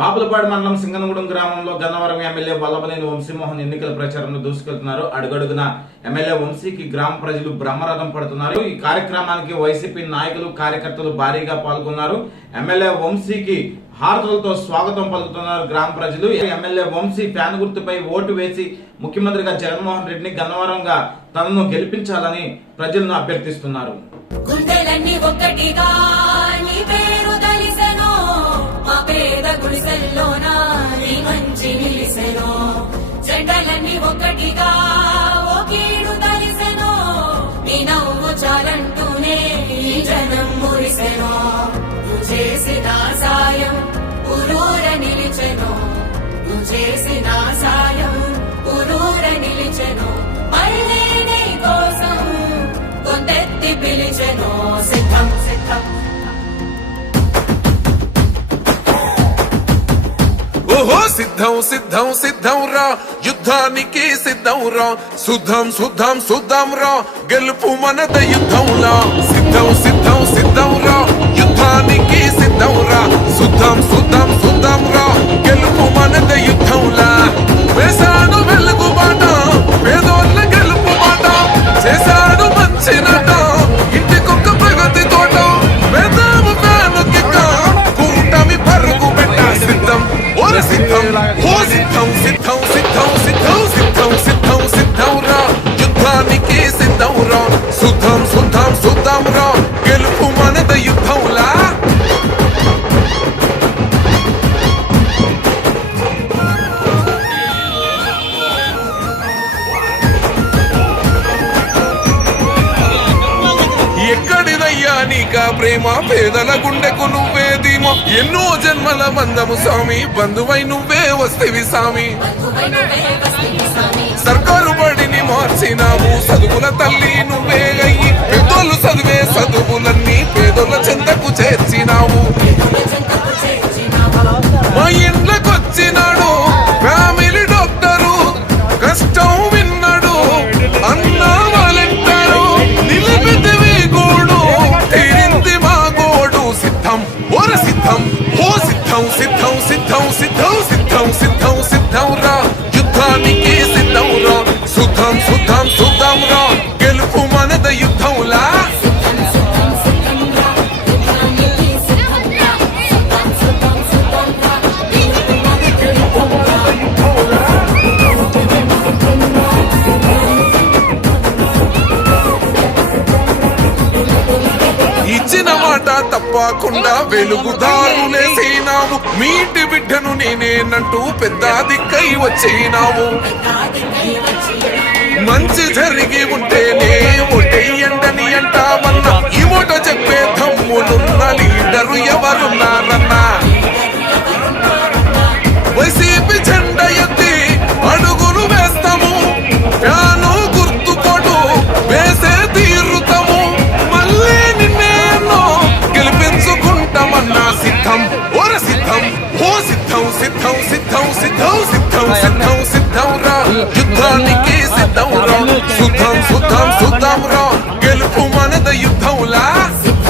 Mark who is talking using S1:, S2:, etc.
S1: బాపులపాడు మండలం సింగనగూడెం గ్రామంలో గన్నవరం ఎమ్మెల్యే వల్లభనేని వంశీమోహన్ ఎన్నికల ప్రచారంలో దూసుకెళ్తున్నారు. అడుగడుగున ఎమ్మెల్యే వంశీకి గ్రామ ప్రజలు బ్రహ్మరథం పడుతున్నారు. ఈ కార్యక్రమానికి వైసీపీ నాయకులు కార్యకర్తలు భారీగా పాల్గొన్నారు. ఎమ్మెల్యే వంశీకి హారతులతో స్వాగతం పలుకుతున్నారు గ్రామ ప్రజలు. ఎమ్మెల్యే వంశీ ఫ్యాన్ గుర్తుపై ఓటు వేసి ముఖ్యమంత్రిగా జగన్మోహన్ రెడ్డిని గన్నవరంగా తనను గెలిపించాలని ప్రజలను అభ్యర్థిస్తున్నారు.
S2: నవ్వు చాలంటూనే ఈ జనం మురిసెనో. నువ్వు చేసిన సాయం ఉరూర నిలిచెనో. నువ్వు చేసిన సిద్ధం సిద్ధం
S3: సిద్ధం రా. యుద్ధానికి సిద్ధం రా. శుద్ధం శుద్ధం శుద్ధం రా. గెలుపు మనద యుద్ధంలా సిద్ధం సిద్ధం సిద్ధం రా. యుద్ధానికి సిద్ధం రా. శుద్ధం శుద్ధం శుద్ధం రా. గెలుపు మనద యుద్ధంలా నీక ప్రేమ పేదల గుండెకు నువ్వే ధీమ. ఎన్నో జన్మల బంధము స్వామి బంధువై నువ్వే వస్తేవి స్వామి సర్కారు బడిని మార్చినావు చదువుల తల్లి నువ్వే అయ్యి. సిద్ధం సిద్ధం రా గెలుపు మనద యుద్ధంలా ఇచ్చిన మాట తప్పకుండా వెలుగుదారులేసినావు మీటి బిడ్డను నేనేనంటూ పెద్ద దిక్కై వచ్చినావు
S2: వచ్చినావు.
S3: మంచి జరిగి ఉంటేనే ఒట్టెయ్యండని అంటావన్నా ఈ మూట చెప్పే తమ్మునున్న లీడరు ఎవరున్నారన్నా? వైసీపీ ఓ సిద్ధం సిద్ధం సిద్ధం సిద్ధం సిద్ధం సిద్ధం సిద్ధం రా యుద్ధానికి సిద్ధం రా శుద్ధం శుద్ధం శుద్ధం రా గెలుపు మనద యుద్ధంలా
S2: సిద్ధం సిద్ధం